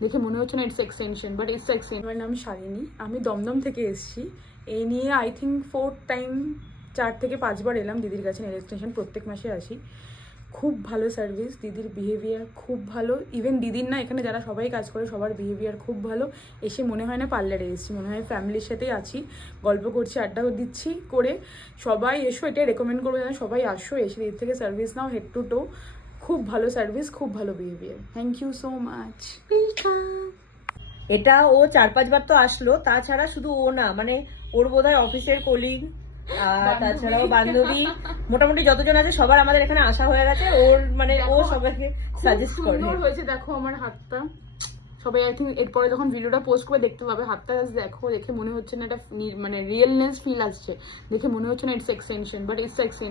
দেখে মনে হচ্ছে না it's extension, but it's extension. আমার নাম শালিনী, আমি দমদম থেকে এসেছি। এই নিয়ে আই থিঙ্ক 4 টাইম 4 থেকে 5 বার এলাম দিদির কাছে। নেল এক্সটেনশন প্রত্যেক মাসে আসি। খুব ভালো সার্ভিস, দিদির বিহেভিয়ার খুব ভালো। ইভেন দিদির না, এখানে যারা সবাই কাজ করে সবার বিহেভিয়ার খুব ভালো। এসে মনে হয় না পার্লারে এসেছি, মনে হয় ফ্যামিলির সাথেই আছি, গল্প করছি, আড্ডা দিচ্ছি করে। সবাই এসো, এটা রেকমেন্ড করবো যেন সবাই আসো, এসে দিদির থেকে সার্ভিস নাও হেড টু টো। খুব ভালো সার্ভিস, খুব ভালো behaviour. Thank you so much. এটা ও 4-5 বার তো আসলো, তাছাড়া শুধু ও না, মানে ওর বোধহয় অফিসের কলিগ, তাছাড়াও বান্ধবী, মোটামুটি যতজন আছে সবার আমাদের এখানে আসা হয়ে গেছে। ওর মানে ও সবাইকে সাজেস্ট করে। সুন্দর হয়েছে, দেখো আমার হাতটা। সবাই আই থিঙ্ক এরপরে যখন ভিডিওটা পোস্ট করে দেখতে পাবে, হাতটা দেখো, দেখে মনে হচ্ছে না এটা মানে রিয়েলনেস ফিল আসছে, দেখে মনে হচ্ছে না it's extension, but it's extension.